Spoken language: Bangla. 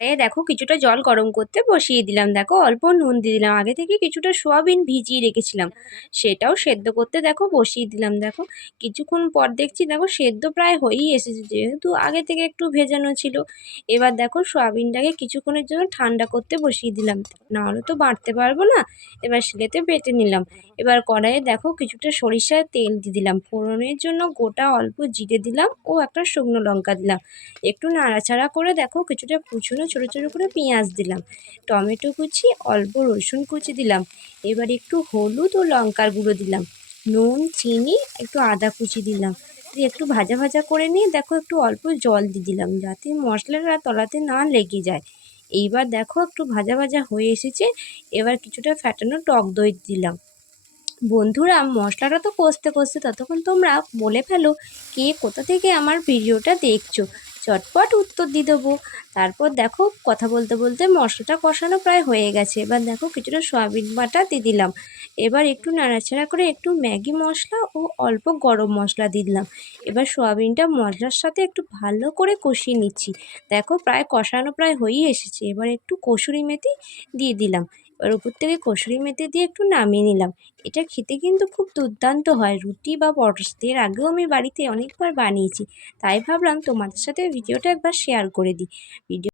এ দেখো কিছুটা জল গরম করতে বসিয়ে দিলাম। দেখো অল্প নুন দিয়ে দিলাম। আগে থেকে কিছুটা সোয়াবিন ভিজিয়ে রেখেছিলাম। সেটাও সেদ্ধ করতে দেখো বসিয়ে দিলাম। দেখো কিছুক্ষণ পর দেখছি দেখো সেদ্ধ প্রায় হয়েই এসেছে। যেহেতু আগে থেকে একটু ভেজানো ছিল, এবার দেখো সোয়াবিনটাকে কিছুক্ষণের জন্য ঠান্ডা করতে বসিয়ে দিলাম। নাহলে তো বাটতে পারব না। এবার শিলেতে বেটে নিলাম। এবার কড়াইয়ে দেখো কিছুটা সরিষার তেল দিয়ে দিলাম। ফোড়নের জন্য গোটা অল্প জিরে দিলাম ও একটা শুকনো লঙ্কা দিলাম। একটু নাড়াচাড়া করে দেখো কিছুটা কুচুনো ছোটো ছোটো করে পেঁয়াজ দিলাম, টমেটো কুচি, অল্প রসুন কুচি দিলাম, এবার একটু হলুদ ও লঙ্কার গুঁড়ো দিলাম, নুন, চিনি, একটু আদা কুচি দিলাম, দিয়ে একটু ভাজা ভাজা করে নিয়ে দেখো একটু অল্প জল দিয়ে দিলাম যাতে মশলাটা তলাতে না লেগে যায়। এইবার দেখো একটু ভাজা ভাজা হয়ে এসেছে, এবার কিছুটা ফ্যাটানো টক দই দিলাম। বন্ধুরা, মশলাটা তো কষতে কষতে ততক্ষণ তোমরা বলে ফেলো কে কোথা থেকে আমার ভিডিওটা দেখছ। চটপট উত্তর দিয়ে দেবো। তারপর দেখো, কথা বলতে বলতে মশলাটা কষানো প্রায় হয়ে গেছে। এবার দেখো, কিছুটা সয়াবিন বাটা দিয়ে দিলাম। এবার একটু নাড়াচাড়া করে একটু ম্যাগি মশলা ও অল্প গরম মশলা দিয়ে দিলাম। এবার সয়াবিনটা মশলার সাথে একটু ভালো করে কষিয়ে নিচ্ছি। দেখো, প্রায় কষানো প্রায় হয়েই এসেছে। এবার একটু কসুরি মেথি দিয়ে দিলাম। এবার উপর থেকে কসুরি মেথি দিয়ে একটু নামিয়ে নিলাম। এটা খেতে কিন্তু খুব দুর্দান্ত হয়। রুটি বা পরোটা এর আগেও আমি বাড়িতে অনেকবার বানিয়েছি। তাই ভাবলাম তোমাদের সাথে ভিডিওটা একবার শেয়ার করে দিই। ভিডিও